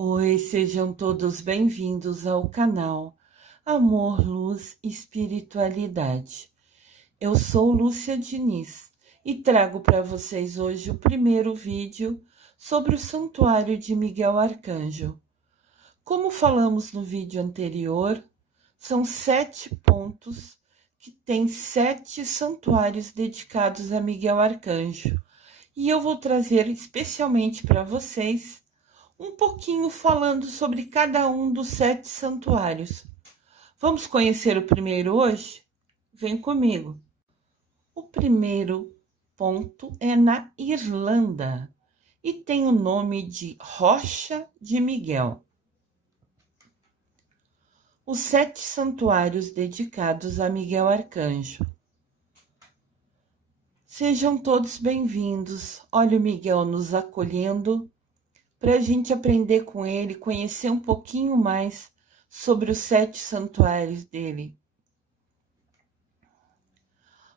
Oi, sejam todos bem-vindos ao canal Amor, Luz e Espiritualidade. Eu sou Lúcia Diniz e trago para vocês hoje o primeiro vídeo sobre o Santuário de Miguel Arcanjo. Como falamos no vídeo anterior, são 7 pontos que têm 7 santuários dedicados a Miguel Arcanjo. E eu vou trazer especialmente para vocês um pouquinho falando sobre cada um dos 7 santuários. Vamos conhecer o primeiro hoje? Vem comigo. O primeiro ponto é na Irlanda e tem o nome de Rocha de Miguel. Os 7 santuários dedicados a Miguel Arcanjo. Sejam todos bem-vindos. Olha o Miguel nos acolhendo para a gente aprender com ele, conhecer um pouquinho mais sobre os 7 santuários dele.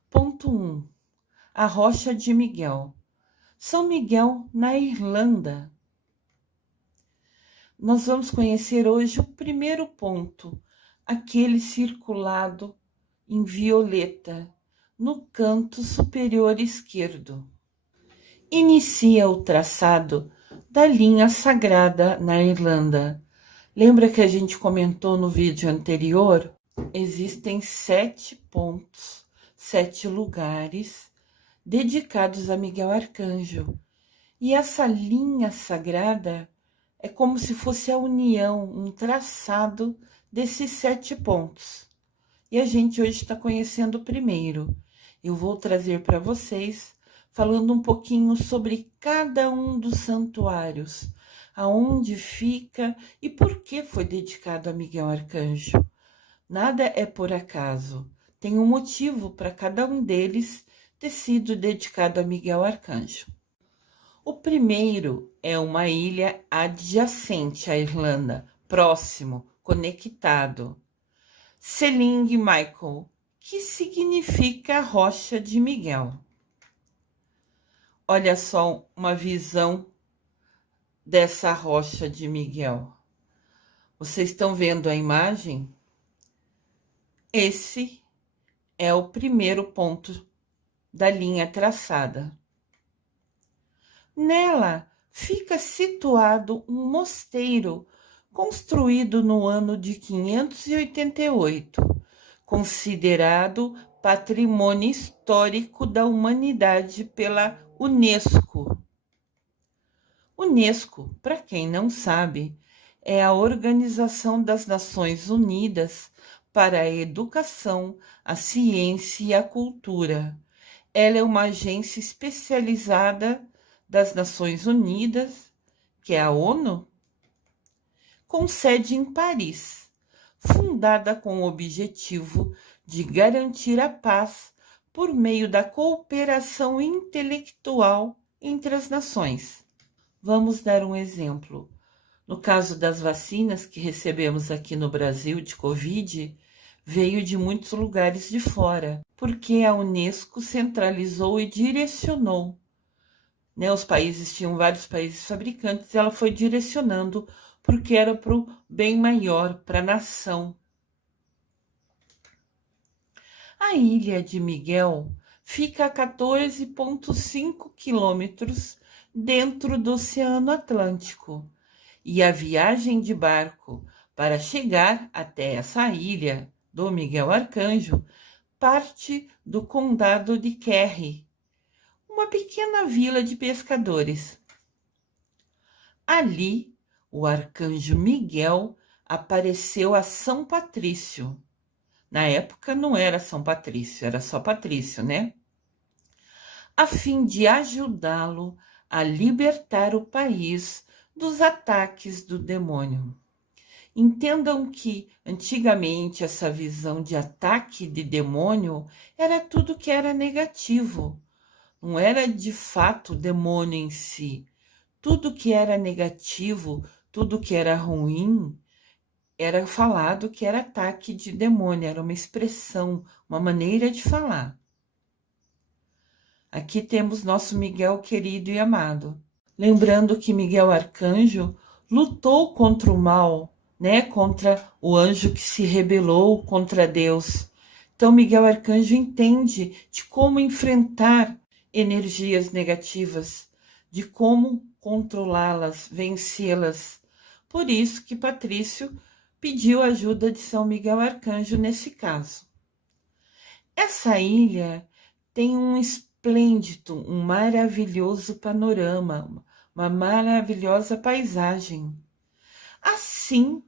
Ponto 1. A Rocha de Miguel. São Miguel, na Irlanda. Nós vamos conhecer hoje o primeiro ponto, aquele circulado em violeta, no canto superior esquerdo. Inicia o traçado da linha sagrada na Irlanda. Lembra que a gente comentou no vídeo anterior? Existem 7 pontos, 7 lugares dedicados a Miguel Arcanjo. E essa linha sagrada é como se fosse a união, um traçado desses 7 pontos. E a gente hoje está conhecendo o primeiro. Eu vou trazer para vocês falando um pouquinho sobre cada um dos santuários, aonde fica e por que foi dedicado a Miguel Arcanjo. Nada é por acaso, tem um motivo para cada um deles ter sido dedicado a Miguel Arcanjo. O primeiro é uma ilha adjacente à Irlanda, próximo, conectado. Seling Michael, que significa Rocha de Miguel. Olha só uma visão dessa Rocha de Miguel. Vocês estão vendo a imagem? Esse é o primeiro ponto da linha traçada. Nela fica situado um mosteiro construído no ano de 588, considerado Patrimônio Histórico da Humanidade pela Unesco. Unesco, para quem não sabe, é a Organização das Nações Unidas para a Educação, a Ciência e a Cultura. Ela é uma agência especializada das Nações Unidas, que é a ONU, com sede em Paris, fundada com o objetivo de garantir a paz por meio da cooperação intelectual entre as nações. Vamos dar um exemplo. No caso das vacinas que recebemos aqui no Brasil de Covid, veio de muitos lugares de fora, porque a Unesco centralizou e direcionou. Os países tinham vários países fabricantes, e ela foi direcionando porque era para o bem maior, para a nação. A ilha de Miguel fica a 14,5 quilômetros dentro do Oceano Atlântico, e a viagem de barco para chegar até essa ilha do Miguel Arcanjo parte do condado de Kerry, uma pequena vila de pescadores. Ali, o arcanjo Miguel apareceu a São Patrício. Na época não era São Patrício, era só Patrício, né? A fim de ajudá-lo a libertar o país dos ataques do demônio. Entendam que, antigamente, essa visão de ataque de demônio era tudo que era negativo. Não era, de fato, o demônio em si. Tudo que era negativo, tudo que era ruim, era falado que era ataque de demônio, era uma expressão, uma maneira de falar. Aqui temos nosso Miguel querido e amado. Lembrando que Miguel Arcanjo lutou contra o mal, né? Contra o anjo que se rebelou contra Deus. Então, Miguel Arcanjo entende de como enfrentar energias negativas, de como controlá-las, vencê-las. Por isso que Patrício pediu ajuda de São Miguel Arcanjo nesse caso. Essa ilha tem um esplêndido, um maravilhoso panorama, uma maravilhosa paisagem, assim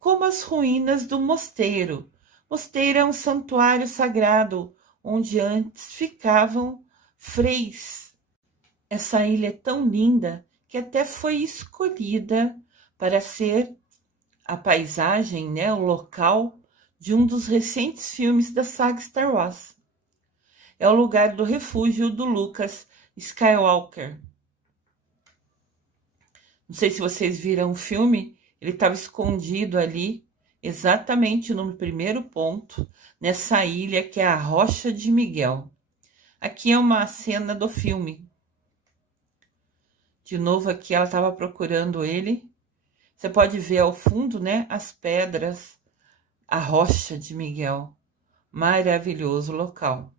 como as ruínas do mosteiro. Mosteiro é um santuário sagrado onde antes ficavam freis. Essa ilha é tão linda que até foi escolhida para ser a paisagem, né, o local de um dos recentes filmes da saga Star Wars. É o lugar do refúgio do Lucas Skywalker. Não sei se vocês viram o filme, ele estava escondido ali, exatamente no primeiro ponto, nessa ilha que é a Rocha de Miguel. Aqui é uma cena do filme. De novo aqui ela estava procurando ele. Você pode ver ao fundo, né, as pedras, a Rocha de Miguel. Maravilhoso local.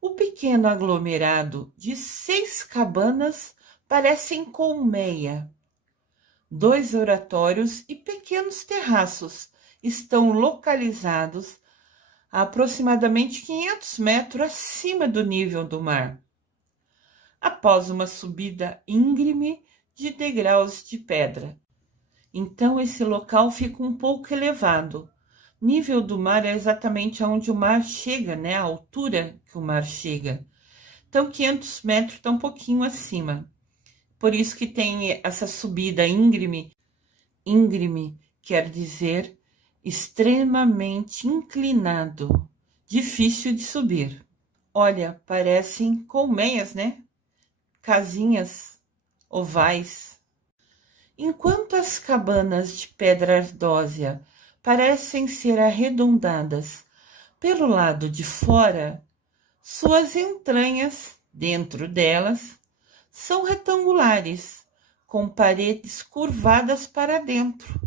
O pequeno aglomerado de 6 cabanas parecem colmeia. 2 oratórios e pequenos terraços estão localizados a aproximadamente 500 metros acima do nível do mar, após uma subida íngreme de degraus de pedra. Então esse local fica um pouco elevado. Nível do mar é exatamente onde o mar chega, né? A altura que o mar chega. Então 500 metros está um pouquinho acima. Por isso que tem essa subida íngreme. Íngreme quer dizer extremamente inclinado, difícil de subir. Olha, parecem colmeias, né? Casinhas ovais. Enquanto as cabanas de pedra ardósia parecem ser arredondadas pelo lado de fora, suas entranhas, dentro delas, são retangulares, com paredes curvadas para dentro,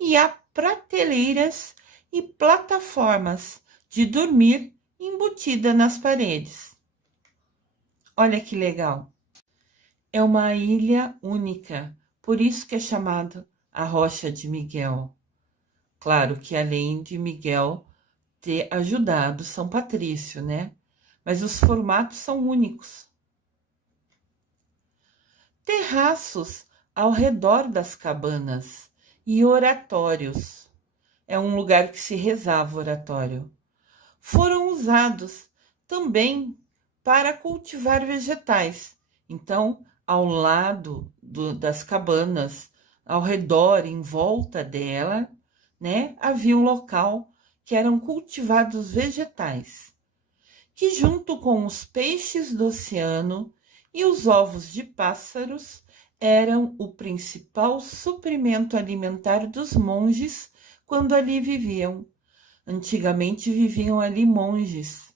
e há prateleiras e plataformas de dormir embutida nas paredes. Olha que legal! É uma ilha única, por isso que é chamada a Rocha de Miguel. Claro que além de Miguel ter ajudado São Patrício, né? Mas os formatos são únicos. Terraços ao redor das cabanas e oratórios. É um lugar que se rezava oratório. Foram usados também para cultivar vegetais. Então, ao lado das cabanas, ao redor, em volta dela, né, havia um local que eram cultivados vegetais, que junto com os peixes do oceano e os ovos de pássaros eram o principal suprimento alimentar dos monges quando ali viviam. Antigamente viviam ali monges.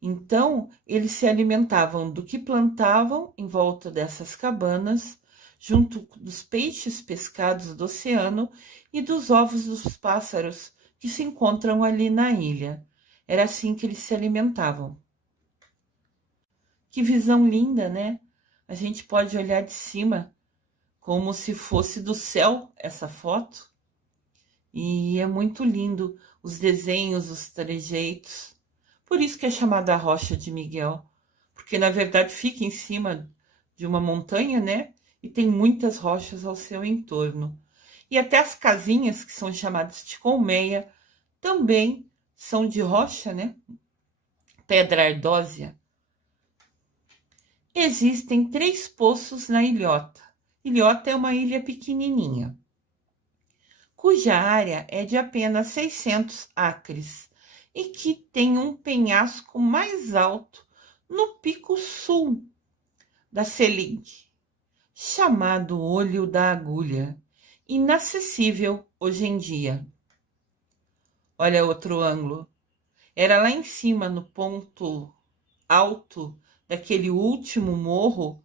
Então, eles se alimentavam do que plantavam em volta dessas cabanas, junto dos peixes pescados do oceano e dos ovos dos pássaros que se encontram ali na ilha. Era assim que eles se alimentavam. Que visão linda, né? A gente pode olhar de cima como se fosse do céu essa foto. E é muito lindo os desenhos, os trejeitos. Por isso que é chamada a Rocha de Miguel, porque na verdade fica em cima de uma montanha, né? E tem muitas rochas ao seu entorno. E até as casinhas, que são chamadas de colmeia, também são de rocha, né? Pedra ardósia. Existem 3 poços na ilhota. Ilhota é uma ilha pequenininha, cuja área é de apenas 600 acres e que tem um penhasco mais alto no pico sul da Selig, chamado Olho da Agulha, inacessível hoje em dia. Olha outro ângulo. Era lá em cima, no ponto alto daquele último morro,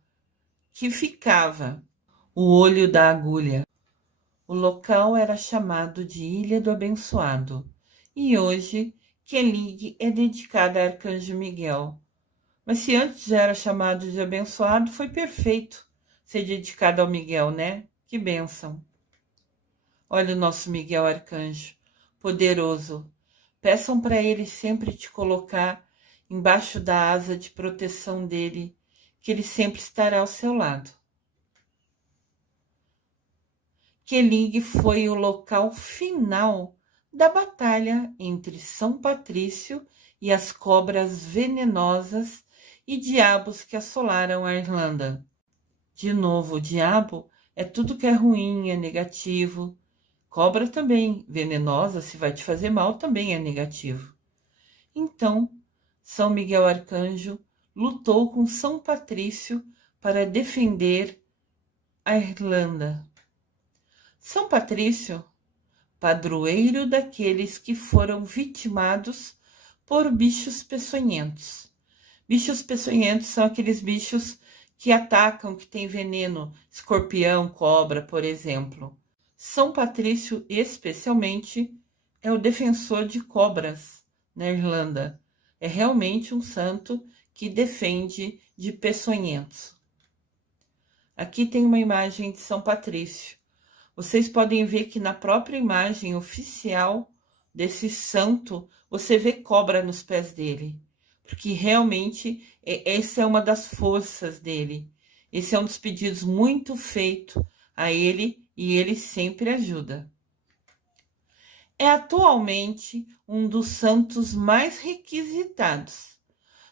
que ficava o olho da agulha. O local era chamado de Ilha do Abençoado, e hoje Quelig é dedicada a Arcanjo Miguel. Mas se antes já era chamado de abençoado, foi perfeito ser dedicado ao Miguel, né? Que bênção! Olha o nosso Miguel Arcanjo, poderoso. Peçam para ele sempre te colocar embaixo da asa de proteção dele, que ele sempre estará ao seu lado. Quelig foi o local final da batalha entre São Patrício e as cobras venenosas e diabos que assolaram a Irlanda. De novo, o diabo é tudo que é ruim, é negativo. Cobra também, venenosa, se vai te fazer mal, também é negativo. Então, São Miguel Arcanjo lutou com São Patrício para defender a Irlanda. São Patrício, padroeiro daqueles que foram vitimados por bichos peçonhentos. Bichos peçonhentos são aqueles bichos que atacam, que têm veneno, escorpião, cobra, por exemplo. São Patrício, especialmente, é o defensor de cobras na Irlanda. É realmente um santo que defende de peçonhentos. Aqui tem uma imagem de São Patrício. Vocês podem ver que na própria imagem oficial desse santo, você vê cobra nos pés dele. Porque realmente essa é uma das forças dele. Esse é um dos pedidos muito feito a ele e ele sempre ajuda. É atualmente um dos santos mais requisitados,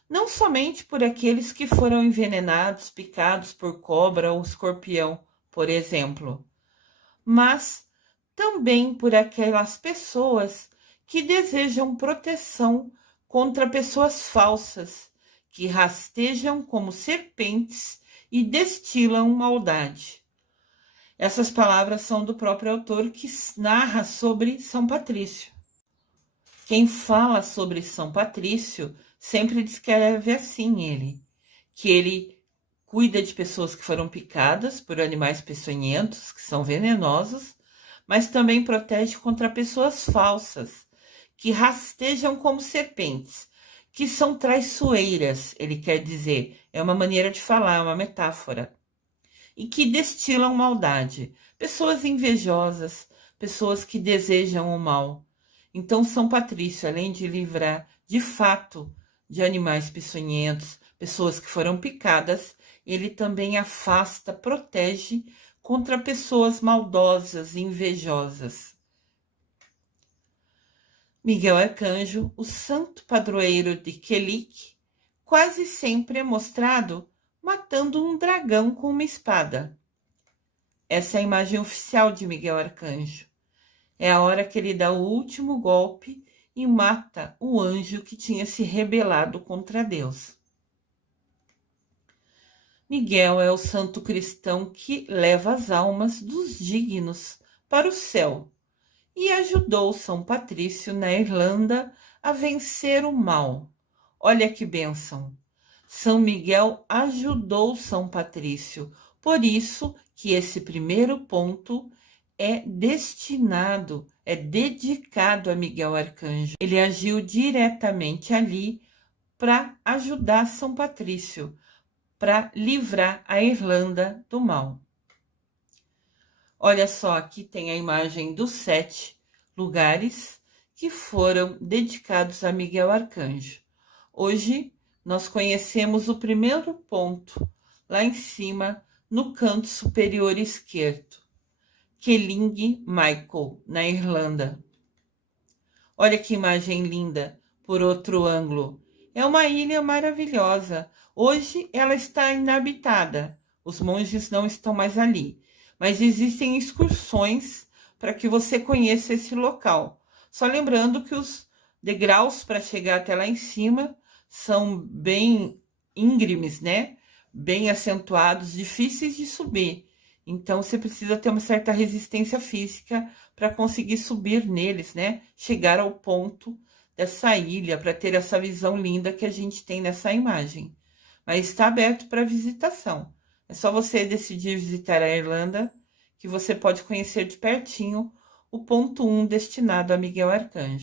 não somente por aqueles que foram envenenados, picados por cobra ou escorpião, por exemplo, mas também por aquelas pessoas que desejam proteção contra pessoas falsas, que rastejam como serpentes e destilam maldade. Essas palavras são do próprio autor que narra sobre São Patrício. Quem fala sobre São Patrício sempre descreve assim ele, que ele cuida de pessoas que foram picadas por animais peçonhentos, que são venenosos, mas também protege contra pessoas falsas, que rastejam como serpentes, que são traiçoeiras, ele quer dizer, é uma maneira de falar, é uma metáfora, e que destilam maldade, pessoas invejosas, pessoas que desejam o mal. Então, São Patrício, além de livrar de fato de animais peçonhentos, pessoas que foram picadas, ele também afasta, protege contra pessoas maldosas e invejosas. Miguel Arcanjo, o santo padroeiro de Quelig, quase sempre é mostrado matando um dragão com uma espada. Essa é a imagem oficial de Miguel Arcanjo. É a hora que ele dá o último golpe e mata o anjo que tinha se rebelado contra Deus. Miguel é o santo cristão que leva as almas dos dignos para o céu e ajudou São Patrício na Irlanda a vencer o mal. Olha que bênção! São Miguel ajudou São Patrício, por isso que esse primeiro ponto é destinado, é dedicado a Miguel Arcanjo. Ele agiu diretamente ali para ajudar São Patrício, para livrar a Irlanda do mal. Olha só, aqui tem a imagem dos 7 lugares que foram dedicados a Miguel Arcanjo. Hoje nós conhecemos o primeiro ponto, lá em cima, no canto superior esquerdo, Quelig Michael, na Irlanda. Olha que imagem linda, por outro ângulo. É uma ilha maravilhosa. Hoje ela está inabitada. Os monges não estão mais ali. Mas existem excursões para que você conheça esse local. Só lembrando que os degraus para chegar até lá em cima são bem íngremes, né? Bem acentuados, difíceis de subir. Então, você precisa ter uma certa resistência física para conseguir subir neles, né? Chegar ao ponto dessa ilha, para ter essa visão linda que a gente tem nessa imagem. Mas está aberto para visitação. É só você decidir visitar a Irlanda que você pode conhecer de pertinho o ponto 1 destinado a Miguel Arcanjo.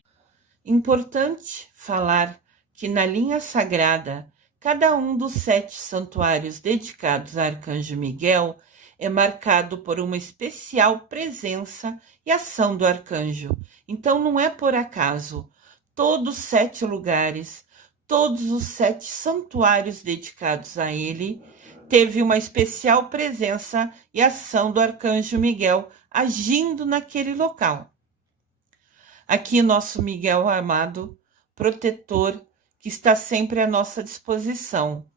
Importante falar que na linha sagrada, cada um dos 7 santuários dedicados a Arcanjo Miguel é marcado por uma especial presença e ação do arcanjo. Então não é por acaso. Todos os 7 lugares, todos os 7 santuários dedicados a ele, teve uma especial presença e ação do Arcanjo Miguel agindo naquele local. Aqui nosso Miguel amado, protetor, que está sempre à nossa disposição.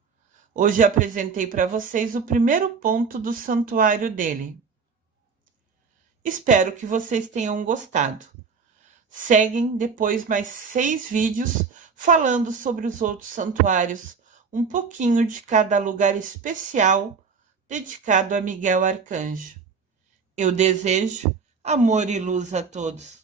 Hoje apresentei para vocês o primeiro ponto do santuário dele. Espero que vocês tenham gostado. Seguem depois mais 6 vídeos falando sobre os outros santuários, um pouquinho de cada lugar especial dedicado a Miguel Arcanjo. Eu desejo amor e luz a todos.